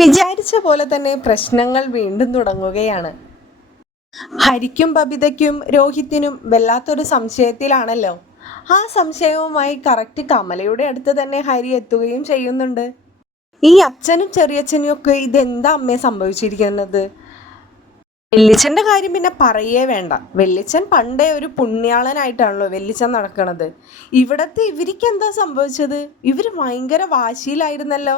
വിചാരിച്ച പോലെ തന്നെ പ്രശ്നങ്ങൾ വീണ്ടും തുടങ്ങുകയാണ്. ഹരിക്കും ബബിതയ്ക്കും രോഹിത്തിനും വല്ലാത്തൊരു സംശയത്തിലാണല്ലോ. ആ സംശയവുമായി കറക്റ്റ് കമലയുടെ അടുത്ത് തന്നെ ഹരി എത്തുകയും ചെയ്യുന്നുണ്ട്. ഈ അച്ഛനും ചെറിയച്ഛനും ഒക്കെ ഇതെന്താ അമ്മയെ സംഭവിച്ചിരിക്കുന്നത്? വെല്ലിച്ചന്റെ കാര്യം പിന്നെ പറയേ വേണ്ട. വെല്ലിച്ചൻ പണ്ടേ ഒരു പുണ്യാളനായിട്ടാണല്ലോ വെല്ലിച്ചൻ നടക്കണത്. ഇവിടത്തെ ഇവർക്ക് എന്താ സംഭവിച്ചത്? ഇവർ ഭയങ്കര വാശിയിലായിരുന്നല്ലോ.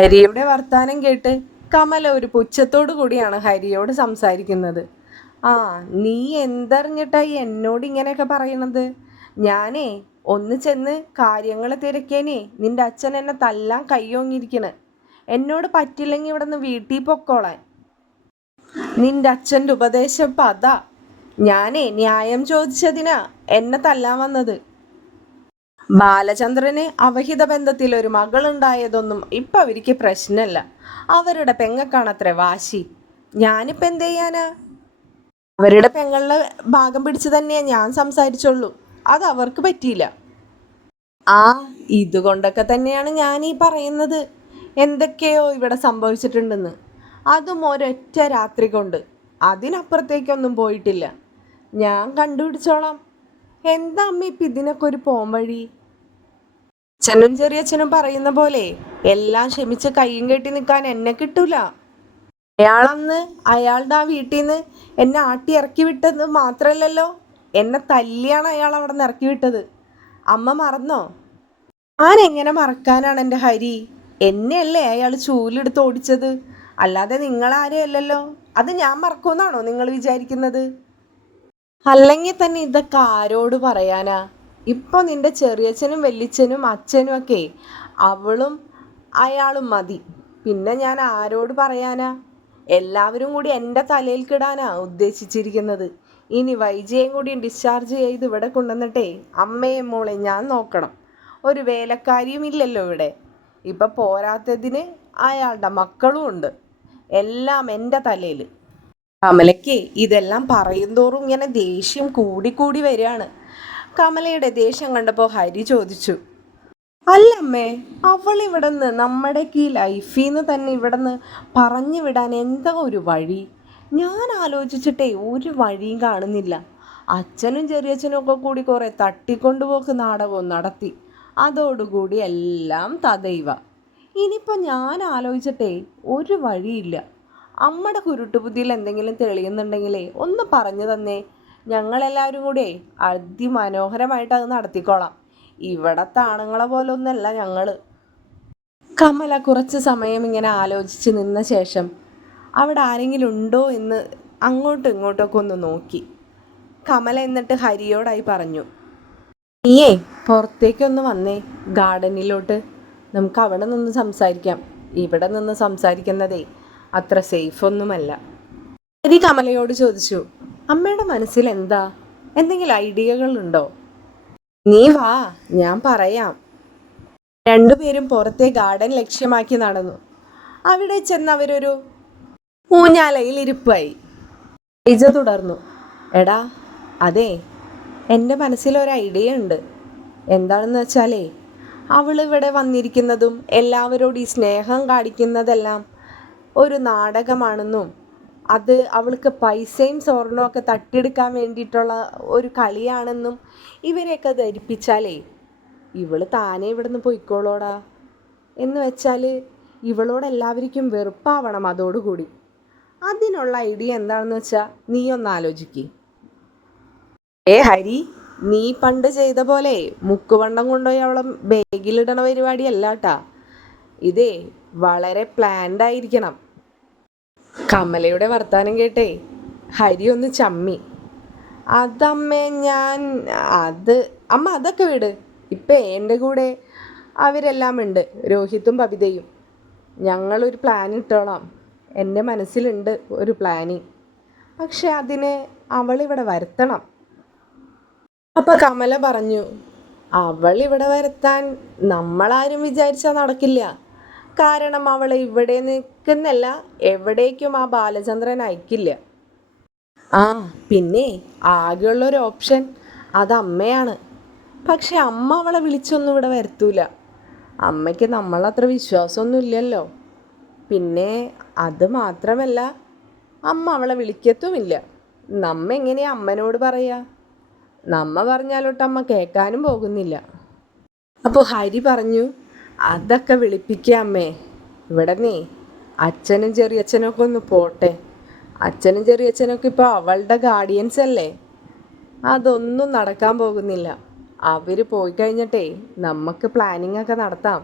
ഹരിയുടെ വർത്താനം കേട്ട് കമല ഒരു പുച്ഛത്തോടു കൂടിയാണ് ഹരിയോട് സംസാരിക്കുന്നത്. ആ നീ എന്തറിഞ്ഞിട്ടായി എന്നോട് ഇങ്ങനെയൊക്കെ പറയണത്? ഞാനേ ഒന്ന് ചെന്ന് കാര്യങ്ങൾ തിരക്കേനേ നിന്റെ അച്ഛൻ എന്നെ തല്ലാൻ കയ്യോങ്ങിയിരിക്കണ്. എന്നോട് പറ്റില്ലെങ്കിൽ ഇവിടെ നിന്ന് വീട്ടിൽ പൊക്കോളാൻ. നിന്റെ അച്ഛന്റെ ഉപദേശം ഇപ്പം അതാ ഞാനേ ന്യായം ചോദിച്ചതിനാ എന്നെ തല്ലാൻ വന്നത്. ബാലചന്ദ്രന് അവഹിത ബന്ധത്തിൽ ഒരു മകളുണ്ടായതൊന്നും ഇപ്പം അവർക്ക് പ്രശ്നമല്ല അവരുടെ പെങ്ങക്കാണത്രേ വാശി. ഞാനിപ്പം എന്ത് ചെയ്യാനാ? അവരുടെ പെങ്ങളുടെ ഭാഗം പിടിച്ച് തന്നെയാ ഞാൻ സംസാരിച്ചുള്ളൂ. അത് അവർക്ക് പറ്റിയില്ല. ആ ഇതുകൊണ്ടൊക്കെ തന്നെയാണ് ഞാൻ ഈ പറയുന്നത്. എന്തൊക്കെയോ ഇവിടെ സംഭവിച്ചിട്ടുണ്ടെന്ന്. അതും ഒരൊറ്റ രാത്രി കൊണ്ട്. അതിനപ്പുറത്തേക്കൊന്നും പോയിട്ടില്ല. ഞാൻ കണ്ടുപിടിച്ചോളാം. എന്താ അമ്മ ഇപ്പം ഇതിനൊക്കെ ഒരു പോംവഴി? അച്ഛനും ചെറിയച്ഛനും പറയുന്ന പോലെ എല്ലാം ക്ഷമിച്ച് കയ്യും കെട്ടി നിൽക്കാൻ എന്നെ കിട്ടൂല. അയാളന്ന് അയാളുടെ ആ വീട്ടിൽ നിന്ന് എന്നെ ആട്ടി ഇറക്കി വിട്ടത് മാത്രമല്ലല്ലോ എന്നെ തല്ലിയാണ് അയാൾ അവിടെ നിന്ന് ഇറക്കി വിട്ടത്. അമ്മ മറന്നോ? ഞാൻ എങ്ങനെ മറക്കാനാണ് എന്റെ ഹരി? എന്നെയല്ലേ അയാൾ ചൂലെടുത്ത് ഓടിച്ചത്? അല്ലാതെ നിങ്ങളാരെയല്ലല്ലോ അത് ഞാൻ മറക്കുമെന്നാണോ നിങ്ങൾ വിചാരിക്കുന്നത്? അല്ലെങ്കിൽ തന്നെ ഇതൊക്കെ ആരോട് പറയാനാ? ഇപ്പൊ നിന്റെ ചെറിയച്ഛനും വലിയച്ഛനും അച്ഛനും ഒക്കെ അവളും അയാളും മതി. പിന്നെ ഞാൻ ആരോട് പറയാനാ? എല്ലാവരും കൂടി എന്റെ തലയിൽ കിടാനാ ഉദ്ദേശിച്ചിരിക്കുന്നത്. ഇനി വൈജയും കൂടി ഡിസ്ചാർജ് ചെയ്ത് ഇവിടെ കൊണ്ടുവന്നിട്ടേ അമ്മയും മോളെ ഞാൻ നോക്കണം. ഒരു വേലക്കാരിയും ഇല്ലല്ലോ ഇവിടെ. ഇപ്പൊ പോരാത്തതിന് അയാളുടെ മക്കളും ഉണ്ട്. എല്ലാം എന്റെ തലയിൽ. കമലയ്ക്ക് ഇതെല്ലാം പറയും തോറും ഇങ്ങനെ ദേഷ്യം കൂടിക്കൂടി വരികയാണ്. കമലയുടെ ദേഷ്യം കണ്ടപ്പോൾ ഹരി ചോദിച്ചു അല്ലമ്മേ ഇവിടെ നിന്ന് നമ്മുടെ കീ ലൈഫിൽ നിന്ന് തന്നെ ഇവിടെ നിന്ന് പറഞ്ഞു വിടാൻ എന്താ ഒരു വഴി? ഞാൻ ആലോചിച്ചിട്ടേ ഒരു വഴിയും കാണുന്നില്ല. അച്ഛനും ചെറിയച്ഛനും ഒക്കെ കൂടി കുറേ തട്ടിക്കൊണ്ടുപോക്ക് നാടകവും നടത്തി. അതോടുകൂടി എല്ലാം തദൈവ ഇനിയിപ്പോൾ ഞാൻ ആലോചിച്ചിട്ടേ ഒരു വഴിയില്ല. അമ്മയുടെ കുരുട്ടുബുദ്ധിയിൽ എന്തെങ്കിലും തെളിയുന്നുണ്ടെങ്കിലേ ഒന്ന് പറഞ്ഞു തന്നേ. ഞങ്ങളെല്ലാവരും കൂടെ അതിമനോഹരമായിട്ട് അത് നടത്തിക്കോളാം. ഇവിടത്തെ ആണുങ്ങളെ പോലെ ഒന്നല്ല ഞങ്ങൾ കമല കുറച്ച് സമയം ഇങ്ങനെ ആലോചിച്ച് നിന്ന ശേഷം അവിടെ ആരെങ്കിലും ഉണ്ടോ എന്ന് അങ്ങോട്ടും ഇങ്ങോട്ടൊക്കെ ഒന്ന് നോക്കി. കമല എന്നിട്ട് ഹരിയോടായി പറഞ്ഞു നീയേ പുറത്തേക്കൊന്ന് വന്നേ. ഗാർഡനിലോട്ട് നമുക്ക് അവിടെ നിന്ന് സംസാരിക്കാം. ഇവിടെ നിന്ന് സംസാരിക്കുന്നതേ അത്ര സേഫ് ഒന്നുമല്ല ഹരി കമലയോട് ചോദിച്ചു അമ്മയുടെ മനസ്സിൽ എന്താ എന്തെങ്കിലും ഐഡിയകളുണ്ടോ? നീ വാ ഞാൻ പറയാം. രണ്ടുപേരും പുറത്തെ ഗാർഡൻ ലക്ഷ്യമാക്കി നടന്നു. അവിടെ ചെന്ന് അവരൊരു ഊഞ്ഞാലയിൽ ഇരിപ്പായി. ഇജ തുടർന്നു. എടാ അതെ എന്റെ മനസ്സിലൊരു ഐഡിയ ഉണ്ട്. എന്താണെന്ന് വെച്ചാലേ അവൾ ഇവിടെ വന്നിരിക്കുന്നതും എല്ലാവരോടും ഈ സ്നേഹം കാണിക്കുന്നതെല്ലാം ഒരു നാടകമാണെന്നും അത് അവൾക്ക് പൈസയും സ്വർണവും ഒക്കെ തട്ടിയെടുക്കാൻ വേണ്ടിയിട്ടുള്ള ഒരു കളിയാണെന്നും ഇവരെയൊക്കെ ധരിപ്പിച്ചാലേ ഇവൾ താനേ ഇവിടുന്ന് പൊയ്ക്കോളോടാ എന്ന് വെച്ചാൽ ഇവളോട് എല്ലാവർക്കും വെറുപ്പാവണം അതോടുകൂടി. അതിനുള്ള ഐഡിയ എന്താണെന്ന് വെച്ചാൽ നീ ഒന്ന് ആലോചിക്കേ. ഏ ഹരി നീ പണ്ട് ചെയ്ത പോലെ മുക്കുവണ്ടം കൊണ്ടുപോയി അവളെ ബാഗിലിടണ പരിപാടിയല്ല കേട്ടാ ഇതേ വളരെ പ്ലാൻഡ് ആയിരിക്കണം. കമലയുടെ വർത്താനം കേട്ടേ. ഹരി ഒന്ന് ചമ്മി. അതമ്മേ ഞാൻ അത് അമ്മ അതൊക്കെ വിട്. ഇപ്പം എന്റെ കൂടെ അവരെല്ലാം ഉണ്ട്. രോഹിത്തും പവിതയും. ഞങ്ങളൊരു പ്ലാൻ ഇട്ടോളാം. എന്റെ മനസ്സിലുണ്ട് ഒരു പ്ലാനിങ് പക്ഷെ അതിന് അവളിവിടെ വരുത്തണം. അപ്പം കമല പറഞ്ഞു അവളിവിടെ വരുത്താൻ നമ്മളാരും വിചാരിച്ചാൽ നടക്കില്ല. കാരണം അവൾ ഇവിടെ നിൽക്കുന്നല്ല. എവിടേക്കും ആ ബാലചന്ദ്രൻ അയക്കില്ല. ആ പിന്നെ ആകെയുള്ളൊരു ഓപ്ഷൻ അത് അമ്മയാണ്. പക്ഷെ അമ്മ അവളെ വിളിച്ചൊന്നും ഇവിടെ വരുത്തൂല. അമ്മയ്ക്ക് നമ്മളത്ര വിശ്വാസമൊന്നും ഇല്ലല്ലോ. പിന്നെ അത് മാത്രമല്ല അമ്മ അവളെ വിളിക്കത്തുമില്ല. നമ്മ എങ്ങനെയാ അമ്മനോട് പറയാ? നമ്മ പറഞ്ഞാലോട്ട് അമ്മ കേൾക്കാനും പോകുന്നില്ല. അപ്പോൾ ഹരി പറഞ്ഞു അതൊക്കെ വിളിപ്പിക്കുക അമ്മേ. ഇവിടെ നീ അച്ഛനും ചെറിയച്ഛനൊക്കെ ഒന്ന് പോട്ടെ. അച്ഛനും ചെറിയച്ഛനൊക്കെ ഇപ്പോൾ അവളുടെ ഗാർഡിയൻസ് അല്ലേ? അതൊന്നും നടക്കാൻ പോകുന്നില്ല. അവർ പോയി കഴിഞ്ഞിട്ടേ നമുക്ക് പ്ലാനിങ് ഒക്കെ നടത്താം.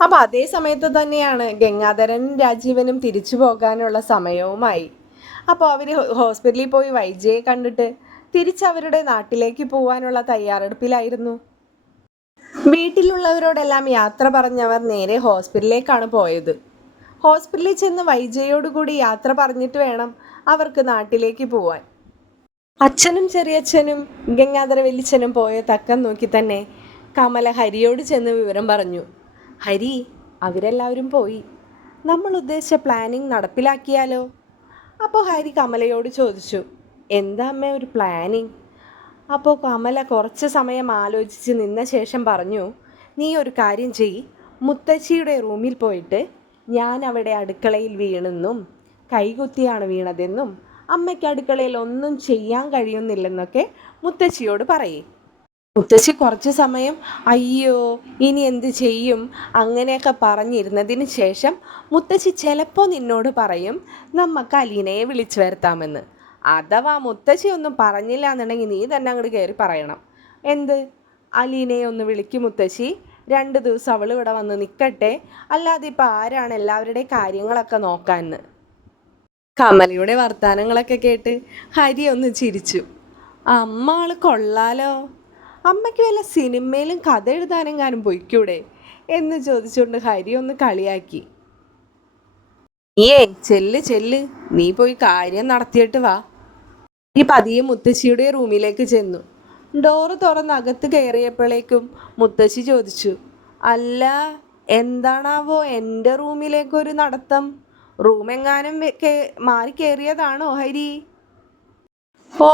അപ്പം അതേ സമയത്ത് തന്നെയാണ് ഗംഗാധരനും രാജീവനും തിരിച്ചു പോകാനുള്ള സമയവുമായി. അപ്പോൾ അവർ ഹോസ്പിറ്റലിൽ പോയി വൈജയെ കണ്ടിട്ട് തിരിച്ചവരുടെ നാട്ടിലേക്ക് പോകാനുള്ള തയ്യാറെടുപ്പിലായിരുന്നു. വീട്ടിലുള്ളവരോടെല്ലാം യാത്ര പറഞ്ഞവർ നേരെ ഹോസ്പിറ്റലിലേക്കാണ് പോയത്. ഹോസ്പിറ്റലിൽ ചെന്ന് വൈജയോടുകൂടി യാത്ര പറഞ്ഞിട്ട് വേണം അവർക്ക് നാട്ടിലേക്ക് പോവാൻ. അച്ഛനും ചെറിയച്ഛനും ഗംഗാധര വലിച്ചനും പോയ തക്കം നോക്കി തന്നെ കമല ഹരിയോട് ചെന്ന് വിവരം പറഞ്ഞു. ഹരി അവരെല്ലാവരും പോയി. നമ്മൾ ഉദ്ദേശിച്ച പ്ലാനിങ് നടപ്പിലാക്കിയാലോ? അപ്പോൾ ഹരി കമലയോട് ചോദിച്ചു എന്താ അമ്മ ഒരു പ്ലാനിങ് അപ്പോൾ കമല കുറച്ച് സമയം ആലോചിച്ച് നിന്ന ശേഷം പറഞ്ഞു നീ ഒരു കാര്യം ചെയ്. മുത്തശ്ശിയുടെ റൂമിൽ പോയിട്ട് ഞാൻ അവിടെ അടുക്കളയിൽ വീണെന്നും കൈകുത്തിയാണ് വീണതെന്നും അമ്മയ്ക്ക് അടുക്കളയിൽ ഒന്നും ചെയ്യാൻ കഴിയുന്നില്ലെന്നൊക്കെ മുത്തശ്ശിയോട് പറയേ. മുത്തശ്ശി കുറച്ച് സമയം അയ്യോ ഇനി എന്ത് ചെയ്യും? അങ്ങനെയൊക്കെ പറഞ്ഞിരുന്നതിന് ശേഷം മുത്തശ്ശി ചിലപ്പോൾ നിന്നോട് പറയും നമുക്ക് അലീനയെ വിളിച്ചു വരുത്താമെന്ന്. അഥവാ മുത്തശ്ശി ഒന്നും പറഞ്ഞില്ല എന്നുണ്ടെങ്കിൽ നീ തന്നെ അങ്ങോട്ട് കയറി പറയണം. എന്ത്? അലീനയെ ഒന്ന് വിളിക്കും മുത്തശ്ശി. രണ്ട് ദിവസം അവൾ ഇവിടെ വന്ന് നിൽക്കട്ടെ അല്ലാതെ ഇപ്പം ആരാണ് എല്ലാവരുടെയും കാര്യങ്ങളൊക്കെ നോക്കാന്ന്? കമലയുടെ വർത്തമാനങ്ങളൊക്കെ കേട്ട് ഹരി ഒന്ന് ചിരിച്ചു. അമ്മ ആൾ കൊള്ളാലോ? അമ്മയ്ക്ക് വല്ല സിനിമയിലും കഥ എഴുതാനെങ്ങാനും പൊയ്ക്കൂടെ? എന്ന് ചോദിച്ചുകൊണ്ട് ഹരി ഒന്ന് കളിയാക്കി. നീയേ ചെല്ല് ചെല്ല്. നീ പോയി കാര്യം നടത്തിയിട്ട് വാ. ഈ പതിയെ മുത്തശ്ശിയുടെ റൂമിലേക്ക് ചെന്നു. ഡോറ് തുറന്ന് അകത്ത് കയറിയപ്പോഴേക്കും മുത്തശ്ശി ചോദിച്ചു അല്ല എന്താണാവോ എന്റെ റൂമിലേക്കൊരു നടത്തം? റൂമെങ്ങാനും മാറി കയറിയതാണോ ഹരി? ഓ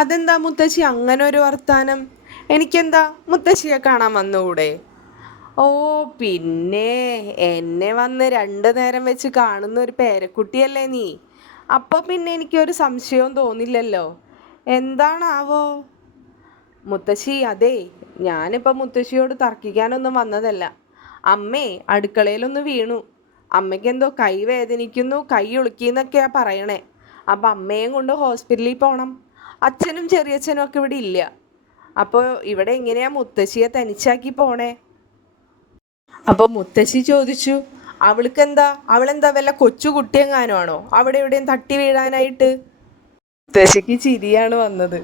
അതെന്താ മുത്തശ്ശി? അങ്ങനെ ഒരു വർത്താനം. എനിക്കെന്താ മുത്തശ്ശിയെ കാണാൻ വന്നുകൂടെ? ഓ പിന്നെ എന്നെ വന്ന് രണ്ടു നേരം വെച്ച് കാണുന്ന ഒരു പേരക്കുട്ടിയല്ലേ നീ? അപ്പോൾ പിന്നെ എനിക്കൊരു സംശയവും തോന്നില്ലല്ലോ. എന്താണാവോ? മുത്തശ്ശി അതെ ഞാനിപ്പോൾ മുത്തശ്ശിയോട് തർക്കിക്കാനൊന്നും വന്നതല്ല. അമ്മേ അടുക്കളയിലൊന്ന് വീണു. അമ്മയ്ക്കെന്തോ കൈ വേദനിക്കുന്നു കൈ ഉളുക്കിന്നൊക്കെയാ പറയണേ. അപ്പം അമ്മയും കൊണ്ട് ഹോസ്പിറ്റലിൽ പോകണം അച്ഛനും ചെറിയച്ഛനും ഒക്കെ ഇവിടെ ഇല്ല. അപ്പോൾ ഇവിടെ എങ്ങനെയാ മുത്തശ്ശിയെ തനിച്ചാക്കി പോണേ? അപ്പോൾ മുത്തശ്ശി ചോദിച്ചു അവൾക്കെന്താ? അവളെന്താ വല്ല കൊച്ചു കുട്ടിയെങ്ങാനും ആണോ അവിടെ എവിടെയും തട്ടി വീഴാനായിട്ട്? മുത്തശ്ശിക്ക് ചിരിയാണ് വന്നത്.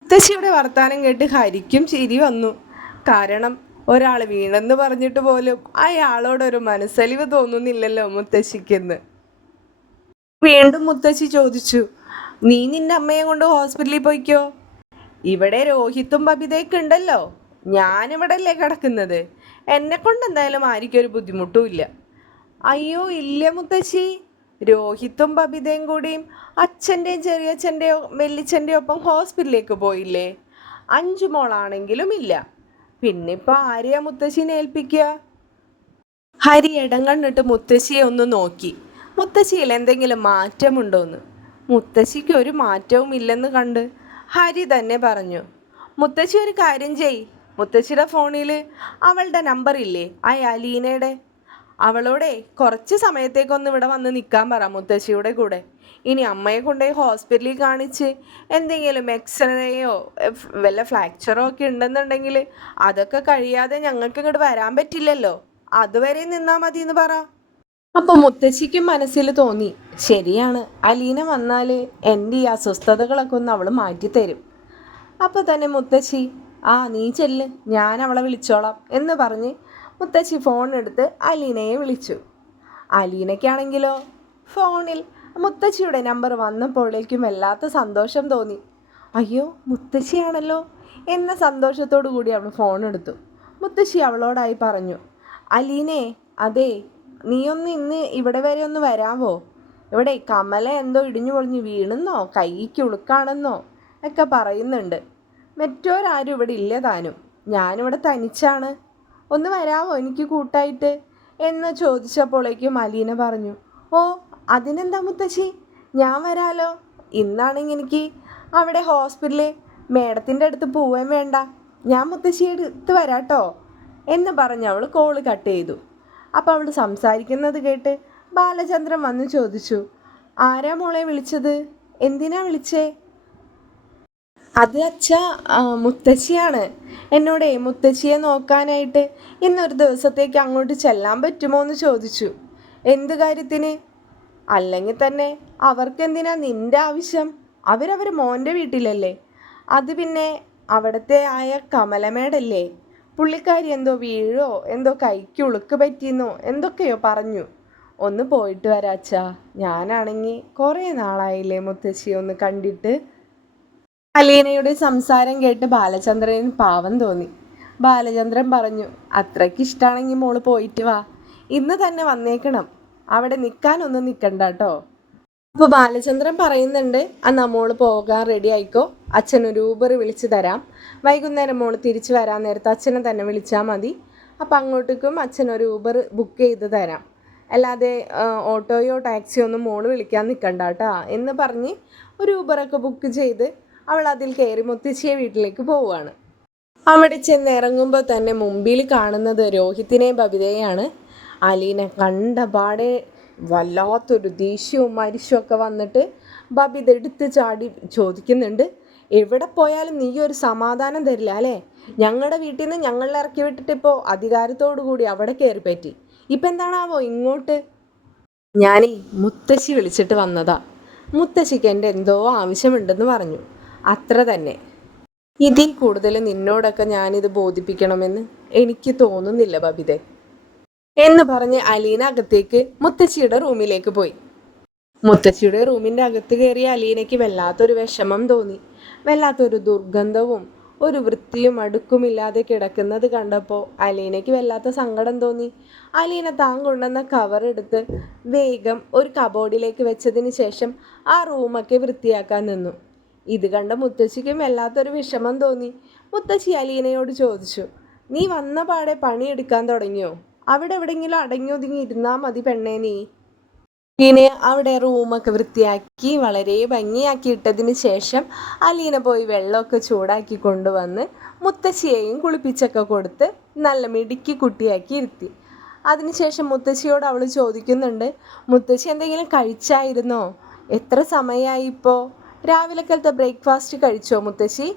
മുത്തശ്ശിയുടെ വർത്താനം കേട്ട് ഹരിക്കും ചിരി വന്നു. കാരണം ഒരാൾ വീണെന്ന് പറഞ്ഞിട്ട് പോലും അയാളോടൊരു മനസ്സലിവ് തോന്നുന്നില്ലല്ലോ മുത്തശ്ശിക്കെന്ന്. വീണ്ടും മുത്തശ്ശി ചോദിച്ചു നീ നിന്റെ അമ്മയെ കൊണ്ട് ഹോസ്പിറ്റലിൽ പോയിക്കോ? ഇവിടെ രോഹിത്തും ബബിതയൊക്കെ ഉണ്ടല്ലോ. ഞാനിവിടെ അല്ലേ കിടക്കുന്നത്. എന്നെ കൊണ്ട് എന്തായാലും ആയിരിക്കും ഒരു ബുദ്ധിമുട്ടും ഇല്ല അയ്യോ ഇല്ല മുത്തശ്ശി. രോഹിത്തും ബബിതയും കൂടിയും അച്ഛന്റെയും ചെറിയച്ഛന്റെയോ വെല്ലിച്ചന്റെയോ ഒപ്പം ഹോസ്പിറ്റലിലേക്ക് പോയില്ലേ? അഞ്ചു മോളാണെങ്കിലും ഇല്ല. പിന്നെ ഇപ്പോൾ ആരെയാ മുത്തശ്ശിനെ ഏൽപ്പിക്കുക? ഹരി ഇടം കണ്ടിട്ട് മുത്തശ്ശിയെ ഒന്ന് നോക്കി. മുത്തശ്ശിയിൽ എന്തെങ്കിലും മാറ്റമുണ്ടോന്ന്? മുത്തശ്ശിക്ക് ഒരു മാറ്റവും ഇല്ലെന്ന് കണ്ട് ഹരി തന്നെ പറഞ്ഞു. മുത്തശ്ശി ഒരു കാര്യം ചെയ്. മുത്തശ്ശിയുടെ ഫോണിൽ അവളുടെ നമ്പർ ഇല്ലേ? ആ അലീനയുടെ. അവളോടെ കുറച്ച് സമയത്തേക്കൊന്ന് ഇവിടെ വന്ന് നിൽക്കാൻ പറ മുത്തശ്ശിയുടെ കൂടെ. ഇനി അമ്മയെ കൊണ്ടുപോയി ഹോസ്പിറ്റലിൽ കാണിച്ച് എന്തെങ്കിലും എക്സ്റേയോ വല്ല ഫ്രാക്ചറോ ഒക്കെ ഉണ്ടെന്നുണ്ടെങ്കിൽ അതൊക്കെ കഴിയാതെ ഞങ്ങൾക്ക് ഇങ്ങോട്ട് വരാൻ പറ്റില്ലല്ലോ. അതുവരെ നിന്നാ മതി എന്ന് പറ. അപ്പൊ മുത്തശ്ശിക്കും മനസ്സിൽ തോന്നി ശരിയാണ്. അലീന വന്നാൽ എന്റെ ഈ അസ്വസ്ഥതകളൊക്കെ ഒന്ന് അവൾ മാറ്റിത്തരും. അപ്പോൾ തന്നെ മുത്തശ്ശി ആ നീ ചെല്ല്. ഞാൻ അവളെ വിളിച്ചോളാം എന്ന് പറഞ്ഞ് മുത്തശ്ശി ഫോൺ എടുത്ത് അലീനയെ വിളിച്ചു. അലീനയ്ക്കാണെങ്കിലോ? ഫോണിൽ മുത്തശ്ശിയുടെ നമ്പർ വന്നപ്പോഴേക്കും വല്ലാത്ത സന്തോഷം തോന്നി. അയ്യോ മുത്തശ്ശിയാണല്ലോ എന്ന സന്തോഷത്തോടു കൂടി അവൾ ഫോൺ എടുത്തു. മുത്തശ്ശി അവളോടായി പറഞ്ഞു അലീനെ അതെ നീയൊന്ന് ഇന്ന് ഇവിടെ വരെ ഒന്ന് വരാമോ ഇവിടെ കമല എന്തോ ഇടിഞ്ഞു പൊളിഞ്ഞ് വീണെന്നോ? കൈക്ക് ഉളുക്കാണെന്നോ ഒക്കെ പറയുന്നുണ്ട്. മറ്റോരാരും ഇവിടെ ഇല്ല താനും. ഞാനിവിടെ തനിച്ചാണ്. ഒന്ന് വരാമോ എനിക്ക് കൂട്ടായിട്ട്? എന്ന് ചോദിച്ചപ്പോഴേക്കും അലീന പറഞ്ഞു ഓ അതിനെന്താ മുത്തശ്ശി? ഞാൻ വരാലോ? ഇന്നാണെങ്കിൽ എനിക്ക് അവിടെ ഹോസ്പിറ്റലിൽ മേഡത്തിന്റെ അടുത്ത് പോവാൻ വേണ്ട. ഞാൻ മുത്തശ്ശിയെ എടുത്ത് വരാട്ടോ. എന്ന് പറഞ്ഞ് അവൾ കോൾ കട്ട് ചെയ്തു. അപ്പോൾ അവൾ സംസാരിക്കുന്നത് കേട്ട് ബാലചന്ദ്രൻ വന്ന് ചോദിച്ചു ആരാ മോളെ വിളിച്ചത്? എന്തിനാ വിളിച്ചേ? അത് അച്ഛ മുത്തശ്ശിയാണ് എന്നോടേ മുത്തശ്ശിയെ നോക്കാനായിട്ട് ഇന്നൊരു ദിവസത്തേക്ക് അങ്ങോട്ട് ചെല്ലാൻ പറ്റുമോ എന്ന് ചോദിച്ചു. എന്ത് കാര്യത്തിന്? അല്ലെങ്കിൽ തന്നെ അവർക്കെന്തിനാ നിന്റെ ആവശ്യം? അവരവർ മോന്റെ വീട്ടിലല്ലേ? അത് പിന്നെ അവിടുത്തെ ആയ കമലമേടല്ലേ പുള്ളിക്കാരി എന്തോ വീഴോ? എന്തോ കൈക്ക് ഉളുക്ക് പറ്റിയെന്നോ? എന്തൊക്കെയോ പറഞ്ഞു. ഒന്ന് പോയിട്ട് വരാച്ചാ ഞാനാണെങ്കിൽ കുറേ നാളായില്ലേ മുത്തശ്ശിയെ ഒന്ന് കണ്ടിട്ട്. അലീനയുടെ സംസാരം കേട്ട് ബാലചന്ദ്രന് പാവം തോന്നി. ബാലചന്ദ്രൻ പറഞ്ഞു അത്രയ്ക്ക് ഇഷ്ടമാണെങ്കിൽ മോൾ പോയിട്ട് വാ. ഇന്ന് തന്നെ വന്നേക്കണം. അവിടെ നിൽക്കാനൊന്നും നിൽക്കണ്ട കേട്ടോ അപ്പോൾ ബാലചന്ദ്രൻ പറയുന്നുണ്ട് അന്ന് മോൾ പോകാൻ റെഡി ആയിക്കോ. അച്ഛൻ ഒരു ഊബർ വിളിച്ച് തരാം. വൈകുന്നേരം മോൾ തിരിച്ചു വരാൻ നേരത്തെ അച്ഛനെ തന്നെ വിളിച്ചാൽ മതി. അപ്പോൾ അങ്ങോട്ടേക്കും അച്ഛൻ ഒരു ഊബർ ബുക്ക് ചെയ്ത് തരാം. അല്ലാതെ ഓട്ടോയോ ടാക്സിയോ ഒന്നും മോൾ വിളിക്കാൻ നിൽക്കണ്ട കേട്ടോ എന്ന് പറഞ്ഞ് ഒരു ഊബറൊക്കെ ബുക്ക് ചെയ്ത് അവൾ അതിൽ കയറി മുത്തശ്ശിയെ വീട്ടിലേക്ക് പോവുകയാണ്. അവിടെ ചെന്ന് ഇറങ്ങുമ്പോൾ തന്നെ മുമ്പിൽ കാണുന്നത് രോഹിത്തിനെയും ബബിതയെയാണ് അലീനെ കണ്ടപാടെ വല്ലാത്തൊരു ദേഷ്യവും മരിശും വന്നിട്ട് ബബിത എടുത്ത് ചാടി ചോദിക്കുന്നുണ്ട്. എവിടെ പോയാലും നീ ഒരു സമാധാനം തരില്ല അല്ലേ? ഞങ്ങളുടെ വീട്ടിൽ നിന്ന് ഞങ്ങളെ ഇറക്കി വിട്ടിട്ട് ഇപ്പോൾ അധികാരത്തോടു കൂടി അവിടെ കയറി പറ്റി. ഇപ്പം എന്താണാവോ ഇങ്ങോട്ട്? ഞാനേ മുത്തശ്ശി വിളിച്ചിട്ട് വന്നതാ. മുത്തശ്ശിക്ക് എന്റെ എന്തോ ആവശ്യമുണ്ടെന്ന് പറഞ്ഞു. അത്ര തന്നെ. ഇതിൽ കൂടുതൽ നിന്നോടൊക്കെ ഞാനിത് ബോധിപ്പിക്കണമെന്ന് എനിക്ക് തോന്നുന്നില്ല ബബിതെ. എന്ന് പറഞ്ഞ് അലീന അകത്തേക്ക് മുത്തശ്ശിയുടെ റൂമിലേക്ക് പോയി. മുത്തശ്ശിയുടെ റൂമിന്റെ അകത്ത് കയറിയ അലീനയ്ക്ക് വല്ലാത്തൊരു വിഷമം തോന്നി. വല്ലാത്തൊരു ദുർഗന്ധവും ഒരു വൃത്തിയും അടുക്കുമില്ലാതെ കിടക്കുന്നത് കണ്ടപ്പോൾ അലീനയ്ക്ക് വല്ലാത്ത സങ്കടം തോന്നി. അലീന താൻ കൊണ്ടുവന്ന കവർ എടുത്ത് വേഗം ഒരു കബോർഡിലേക്ക് വെച്ചതിന് ശേഷം ആ റൂമൊക്കെ വൃത്തിയാക്കാൻ നിന്നു. ഇത് കണ്ട മുത്തശ്ശിക്കും വല്ലാത്തൊരു വിഷമം തോന്നി. മുത്തശ്ശി അലീനയോട് ചോദിച്ചു നീ വന്ന പാടെ പണിയെടുക്കാൻ തുടങ്ങിയോ? അവിടെ എവിടെയെങ്കിലും അടങ്ങി ഒതുങ്ങി ഇരുന്നാൽ മതി പെണ്ണേ നീ. അലീനെ അവിടെ റൂമൊക്കെ വൃത്തിയാക്കി വളരെ ഭംഗിയാക്കി ഇട്ടതിന് ശേഷം അലീന പോയി വെള്ളമൊക്കെ ചൂടാക്കി കൊണ്ടുവന്ന് മുത്തശ്ശിയെയും കുളിപ്പിച്ചൊക്കെ കൊടുത്ത് നല്ല മിടുക്കി കുട്ടിയാക്കി ഇരുത്തി. അതിനുശേഷം മുത്തശ്ശിയോട് അവൾ ചോദിക്കുന്നുണ്ട് മുത്തശ്ശി എന്തെങ്കിലും കഴിച്ചായിരുന്നോ? എത്ര സമയമായി ഇപ്പോൾ രാവിലക്കലത്തെ ബ്രേക്ക്ഫാസ്റ്റ് കഴിച്ചോ മുത്തശ്ശി?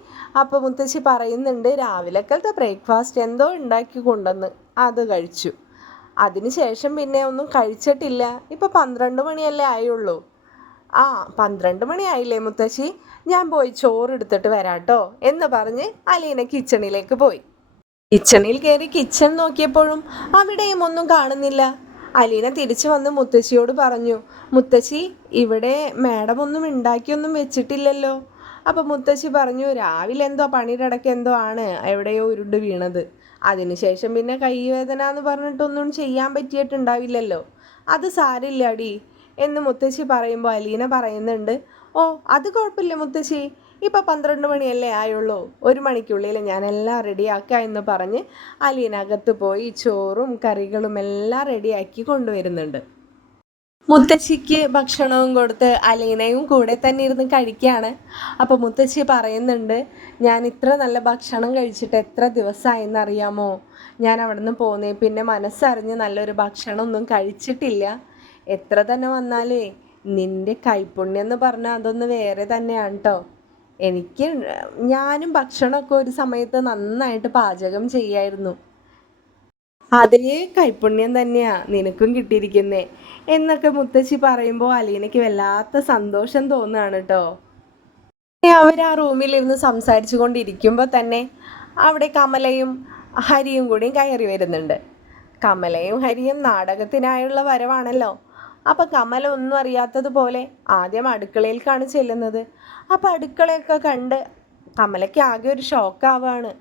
അപ്പോൾ മുത്തശ്ശി പറയുന്നുണ്ട് രാവിലക്കലത്തെ ബ്രേക്ക്ഫാസ്റ്റ് എന്തോ ഉണ്ടാക്കി കൊണ്ടുവന്ന് അത് കഴിച്ചു. അതിനുശേഷം പിന്നെ ഒന്നും കഴിച്ചിട്ടില്ല. ഇപ്പോൾ പന്ത്രണ്ട് മണിയല്ലേ ആയുള്ളൂ. ആ പന്ത്രണ്ട് മണിയായില്ലേ മുത്തശ്ശി? ഞാൻ പോയി ചോറ് എടുത്തിട്ട് വരാട്ടോ എന്ന് പറഞ്ഞ് അലീന കിച്ചണിലേക്ക് പോയി. കിച്ചണിൽ കയറി കിച്ചൺ നോക്കിയപ്പോഴും അവിടെയും ഒന്നും കാണുന്നില്ല. അലീന തിരിച്ചു വന്ന് മുത്തശ്ശിയോട് പറഞ്ഞു മുത്തശ്ശി ഇവിടെ മാഡം ഒന്നും ഉണ്ടാക്കിയൊന്നും വെച്ചിട്ടില്ലല്ലോ. അപ്പം മുത്തശ്ശി പറഞ്ഞു രാവിലെ എന്തോ പണിയുടെ എന്തോ ആണ് എവിടെയോ ഉരുണ്ട് വീണത്. അതിനുശേഷം പിന്നെ കൈവേദന എന്ന് പറഞ്ഞിട്ടൊന്നും ചെയ്യാൻ പറ്റിയിട്ടുണ്ടാവില്ലല്ലോ. അത് സാരില്ല അടി എന്ന് മുത്തശ്ശി പറയുമ്പോൾ അലീന പറയുന്നുണ്ട് ഓ അത് കുഴപ്പമില്ല മുത്തശ്ശി. ഇപ്പം പന്ത്രണ്ട് മണിയല്ലേ ആയുള്ളൂ. ഒരു മണിക്കുള്ളിൽ ഞാൻ എല്ലാം റെഡിയാക്കാം എന്ന് പറഞ്ഞ് അലീനകത്ത് പോയി ചോറും കറികളും എല്ലാം റെഡിയാക്കി കൊണ്ടുവരുന്നുണ്ട്. മുത്തശ്ശിക്ക് ഭക്ഷണവും കൊടുത്ത് അലീനയും കൂടെ തന്നെ ഇരുന്ന് കഴിക്കുകയാണ് അപ്പോൾ മുത്തശ്ശി പറയുന്നുണ്ട് ഞാൻ ഇത്ര നല്ല ഭക്ഷണം കഴിച്ചിട്ട് എത്ര ദിവസമായെന്ന് അറിയാമോ? ഞാൻ അവിടെ നിന്ന് പോന്നേ പിന്നെ മനസ്സറിഞ്ഞ് നല്ലൊരു ഭക്ഷണം ഒന്നും കഴിച്ചിട്ടില്ല. എത്ര തന്നെ വന്നാലേ നിന്റെ കൈപ്പുണ്യം എന്ന് പറഞ്ഞാൽ അതൊന്ന് വേറെ തന്നെയാണ് കേട്ടോ എനിക്ക് ഞാനും ഭക്ഷണമൊക്കെ ഒരു സമയത്ത് നന്നായിട്ട് പാചകം ചെയ്യായിരുന്നു. അതേ കൈപ്പുണ്യം തന്നെയാ നിനക്കും കിട്ടിയിരിക്കുന്നേ. എന്നൊക്കെ മുത്തശ്ശി പറയുമ്പോൾ അലീനയ്ക്ക് വല്ലാത്ത സന്തോഷം തോന്നുകയാണ് കേട്ടോ. അവർ ആ റൂമിലിരുന്ന് സംസാരിച്ചു കൊണ്ടിരിക്കുമ്പോൾ തന്നെ അവിടെ കമലയും ഹരിയും കൂടിയും കയറി വരുന്നുണ്ട്. കമലയും ഹരിയും നാടകത്തിനായുള്ള വരവാണല്ലോ. അപ്പം കമല ഒന്നും അറിയാത്തതുപോലെ ആദ്യം അടുക്കളയിലേക്കാണ് ചെല്ലുന്നത്. അപ്പം അടുക്കളയൊക്കെ കണ്ട് കമലയ്ക്ക് ആകെ ഒരു ഷോക്കാവാണ്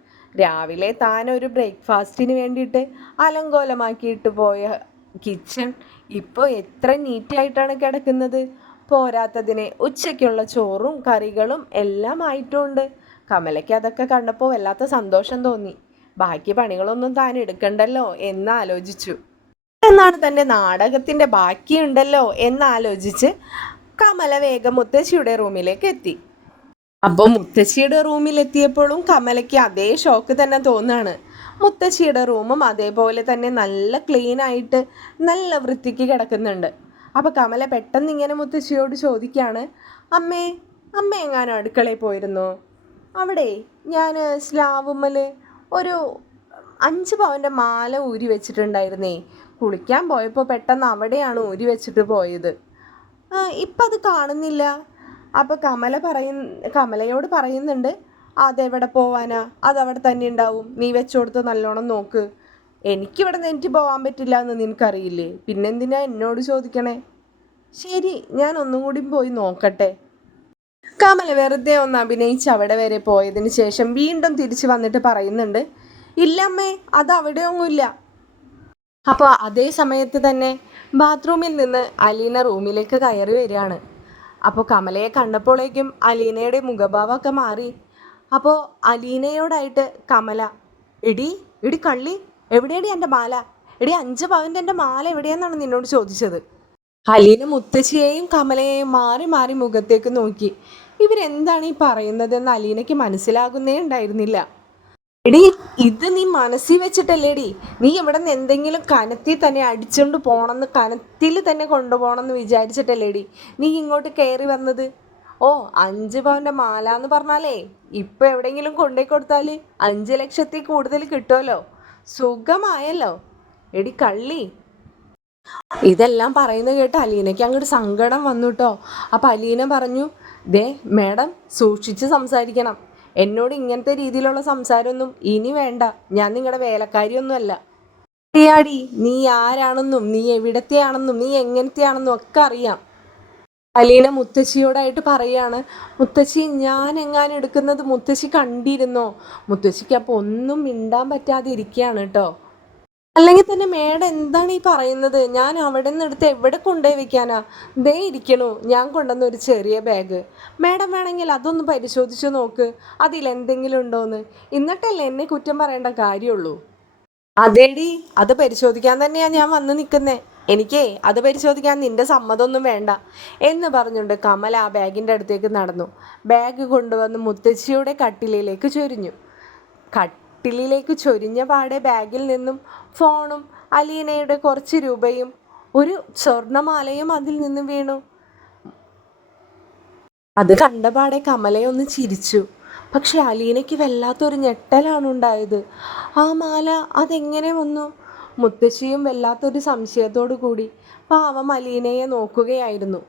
രാവിലെ താൻ ഒരു ബ്രേക്ക്ഫാസ്റ്റിന് വേണ്ടിയിട്ട് അലങ്കോലമാക്കിയിട്ട് പോയ കിച്ചൺ ഇപ്പോൾ എത്ര നീറ്റായിട്ടാണ് കിടക്കുന്നത്. പോരാത്തതിന് ഉച്ചയ്ക്കുള്ള ചോറും കറികളും എല്ലാം ആയിട്ടുണ്ട്. കമലയ്ക്ക് അതൊക്കെ കണ്ടപ്പോൾ വല്ലാത്ത സന്തോഷം തോന്നി. ബാക്കി പണികളൊന്നും താൻ എടുക്കണ്ടല്ലോ എന്ന് ആലോചിച്ചു. എന്നാണ് തന്റെ നാടകത്തിന്റെ ബാക്കിയുണ്ടല്ലോ എന്നാലോചിച്ച് കമല വേഗം മുത്തശ്ശിയുടെ റൂമിലേക്ക് എത്തി അപ്പോൾ മുത്തശ്ശിയുടെ റൂമിലെത്തിയപ്പോഴും കമലയ്ക്ക് അതേ ഷോക്ക് തന്നെ തോന്നാണ്. മുത്തശ്ശിയുടെ റൂമും അതേപോലെ തന്നെ നല്ല ക്ലീൻ ആയിട്ട് നല്ല വൃത്തിക്ക് കിടക്കുന്നുണ്ട്. അപ്പോൾ കമല പെട്ടെന്ന് ഇങ്ങനെ മുത്തശ്ശിയോട് ചോദിക്കുകയാണ് അമ്മേ അമ്മ എങ്ങാനും അടുക്കളയിൽ പോയിരുന്നു? അവിടെ ഞാൻ സ്ലാവുമ്മൽ ഒരു അഞ്ച് പവന്റെ മാല ഊരി വെച്ചിട്ടുണ്ടായിരുന്നേ. കുളിക്കാൻ പോയപ്പോൾ പെട്ടെന്ന് അവിടെയാണ് ഊരി വെച്ചിട്ട് പോയത്. ഇപ്പം അത് കാണുന്നില്ല. അപ്പോൾ കമല പറയ കമലയോട് പറയുന്നുണ്ട് അതെവിടെ പോവാനാ? അതവിടെ തന്നെ ഉണ്ടാവും. നീ വെച്ചുകൊടുത്ത് നല്ലോണം നോക്ക്. എനിക്കിവിടെ നെറ്റ് പോകാൻ പറ്റില്ല എന്ന് നിനക്കറിയില്ലേ? പിന്നെന്തിനാ എന്നോട് ചോദിക്കണേ? ശരി ഞാൻ ഒന്നും കൂടി പോയി നോക്കട്ടെ. കമല വെറുതെ ഒന്ന് അഭിനയിച്ച് അവിടെ വരെ പോയതിന് ശേഷം വീണ്ടും തിരിച്ചു വന്നിട്ട് പറയുന്നുണ്ട് ഇല്ലമ്മേ അത് അവിടെയൊന്നുമില്ല അപ്പോൾ അതേ സമയത്ത് തന്നെ ബാത്റൂമിൽ നിന്ന് അലീന റൂമിലേക്ക് കയറി വരികയാണ്. അപ്പോൾ കമലയെ കണ്ടപ്പോഴേക്കും അലീനയുടെ മുഖഭാവമൊക്കെ മാറി. അപ്പോൾ അലീനയോടായിട്ട് കമല എടി എടി കള്ളി എവിടെയാണ് എന്റെ മാല? എടി അഞ്ച് പവന്റെ എന്റെ മാല എവിടെയാണെന്നാണ് നിന്നോട് ചോദിച്ചത്? അലീന മുത്തശ്ശിയെയും കമലയെയും മാറി മാറി മുഖത്തേക്ക് നോക്കി. ഇവരെന്താണ് ഈ പറയുന്നതെന്ന് അലീനയ്ക്ക് മനസ്സിലാകുന്നേ ഉണ്ടായിരുന്നില്ല. എടി ഇത് നീ മനസ്സിൽ വെച്ചിട്ടല്ലേടി? നീ ഇവിടെ നിന്ന് എന്തെങ്കിലും കനത്തിൽ തന്നെ അടിച്ചുകൊണ്ട് പോണെന്ന് കനത്തിൽ തന്നെ കൊണ്ടുപോകണമെന്ന് വിചാരിച്ചിട്ടല്ലേടി? നീ ഇങ്ങോട്ട് കയറി വന്നത്? ഓ അഞ്ച് പവന്റെ മാല എന്ന് പറഞ്ഞാലേ ഇപ്പം എവിടെയെങ്കിലും കൊണ്ടുപോയി കൊടുത്താൽ അഞ്ച് ലക്ഷത്തിൽ കൂടുതൽ കിട്ടുമല്ലോ സുഖമായല്ലോ. എടി കള്ളി. ഇതെല്ലാം പറയുന്നത് കേട്ട് അലീനയ്ക്ക് അങ്ങോട്ട് സങ്കടം വന്നു കേട്ടോ അപ്പം അലീന പറഞ്ഞു ദേ മേഡം സൂക്ഷിച്ച് സംസാരിക്കണം. എന്നോട് ഇങ്ങനത്തെ രീതിയിലുള്ള സംസാരമൊന്നും ഇനി വേണ്ട. ഞാൻ നിങ്ങളുടെ വേലക്കാരിയൊന്നുമല്ല. അറിയാടി നീ ആരാണെന്നും നീ എവിടത്തെയാണെന്നും നീ എങ്ങനത്തെയാണെന്നും ഒക്കെ അറിയാം. അലീന മുത്തശ്ശിയോടായിട്ട് പറയാണ് മുത്തശ്ശി ഞാൻ എങ്ങാനും എടുക്കുന്നത് മുത്തശ്ശി കണ്ടിരുന്നോ? മുത്തശ്ശിക്ക് അപ്പോൾ ഒന്നും മിണ്ടാൻ പറ്റാതെ ഇരിക്കുകയാണ് കേട്ടോ. അല്ലെങ്കിൽ തന്നെ മേഡം എന്താണ് ഈ പറയുന്നത്? ഞാൻ അവിടെ നിന്ന് എടുത്ത് എവിടെ കൊണ്ടുപോയി വെക്കാനാ? ദേ ഇരിക്കണു. ഞാൻ കൊണ്ടുവന്ന ഒരു ചെറിയ ബാഗ് മേഡം വേണമെങ്കിൽ അതൊന്ന് പരിശോധിച്ച് നോക്ക്. അതിൽ എന്തെങ്കിലും ഉണ്ടോന്ന്. എന്നിട്ടല്ലേ എന്നെ കുറ്റം പറയേണ്ട കാര്യമുള്ളൂ. അതേടി. അത് പരിശോധിക്കാൻ തന്നെയാണ് ഞാൻ വന്ന് നിൽക്കുന്നത് എനിക്കേ അത് പരിശോധിക്കാൻ നിന്റെ സമ്മതമൊന്നും വേണ്ട. എന്ന് പറഞ്ഞുകൊണ്ട് കമൽ ആ ബാഗിന്റെ അടുത്തേക്ക് നടന്നു. ബാഗ് കൊണ്ടുവന്ന് മുത്തശ്ശിയുടെ കട്ടിലിലേക്ക് ചൊരിഞ്ഞു. കട്ടിലിലേക്ക് ചൊരിഞ്ഞ പാടെ ബാഗിൽ നിന്നും ഫോണും അലീനയുടെ കുറച്ച് രൂപയും ഒരു സ്വർണമാലയും അതിൽ നിന്നും വീണു. അത് കണ്ടപാടെ കമലയൊന്ന് ചിരിച്ചു. പക്ഷെ അലീനയ്ക്ക് വല്ലാത്തൊരു ഞെട്ടലാണ് ഉണ്ടായത്. ആ മാല അതെങ്ങനെ വന്നു? മുത്തശ്ശിയും വല്ലാത്തൊരു സംശയത്തോടു കൂടി പാവം അലീനയെ നോക്കുകയായിരുന്നു.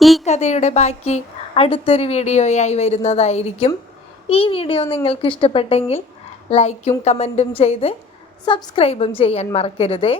ഈ കഥയുടെ ബാക്കി അടുത്തൊരു വീഡിയോയായി വരുന്നതായിരിക്കും. ഈ വീഡിയോ നിങ്ങൾക്ക് ഇഷ്ടപ്പെട്ടെങ്കിൽ ലൈക്കും കമന്റും ചെയ്ത് സബ്സ്ക്രൈബും ചെയ്യാൻ മറക്കരുതേ.